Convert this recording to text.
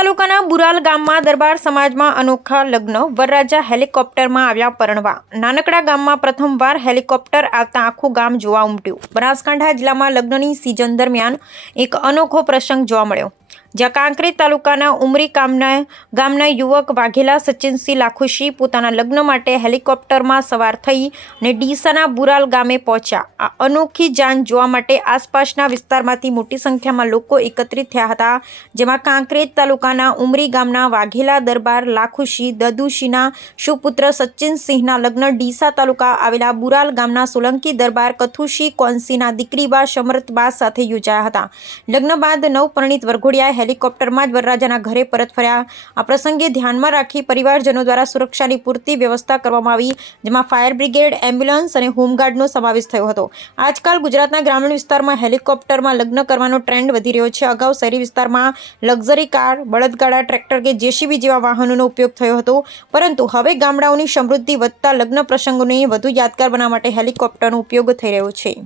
તાલુકાના બુરાલ ગામમાં દરબાર સમાજમાં અનોખા લગ્ન. વરરાજા હેલિકોપ્ટરમાં આવ્યા પરણવા. નાનકડા ગામમાં પ્રથમવાર હેલિકોપ્ટર આવતા આખું ગામ જોવા ઉમટ્યું. બનાસકાંઠા જિલ્લામાં લગ્નની સિઝન દરમિયાન એક અનોખો પ્રસંગ જોવા મળ્યો, જ્યાં કાંકરેજ તાલુકાના ઉમરી ગામના યુવક વાઘેલા સચિનસિંહ લાખુશી પોતાના લગ્ન માટે હેલિકોપ્ટરમાં સવાર થઈ અને ડીસાના બુરાલ ગામે પહોંચ્યા. આ અનોખી જાન જોવા માટે આસપાસના વિસ્તારમાંથી મોટી સંખ્યામાં લોકો એકત્રિત થયા હતા, જેમાં કાંકરેજ તાલુકાના ઉમરી ગામના વાઘેલા દરબાર લાખુશી દદુશીના સુપુત્ર સચિનસિંહના લગ્ન ડીસા તાલુકા આવેલા બુરાલ ગામના સોલંકી દરબાર કથુશી કોન્સીના દીકરીબા સમરતબા સાથે યોજાયા હતા. લગ્ન બાદ નવપરિણીત વરઘોડિયા હેલિકોપ્ટરમાં જ વરરાજાના ઘરે પરત ફર્યા. આ પ્રસંગે ધ્યાનમાં રાખી પરિવારજનો દ્વારા સુરક્ષાની પૂરતી વ્યવસ્થા કરવામાં આવી, જેમાં ફાયર બ્રિગેડ, એમ્બ્યુલન્સ અને હોમગાર્ડનો સમાવેશ થયો હતો. આજકાલ ગુજરાતના ગ્રામીણ વિસ્તારમાં હેલિકોપ્ટરમાં લગ્ન કરવાનો ટ્રેન્ડ વધી રહ્યો છે. અગાઉ શહેરી વિસ્તારમાં લક્ઝરી કાર, બળદગાડા, ટ્રેક્ટર કે જેસીબી જેવા વાહનોનો ઉપયોગ થયો હતો, પરંતુ હવે ગામડાઓની સમૃદ્ધિ વધતા લગ્ન પ્રસંગોને વધુ યાદગાર બનાવવા માટે હેલિકોપ્ટરનો ઉપયોગ થઈ રહ્યો છે.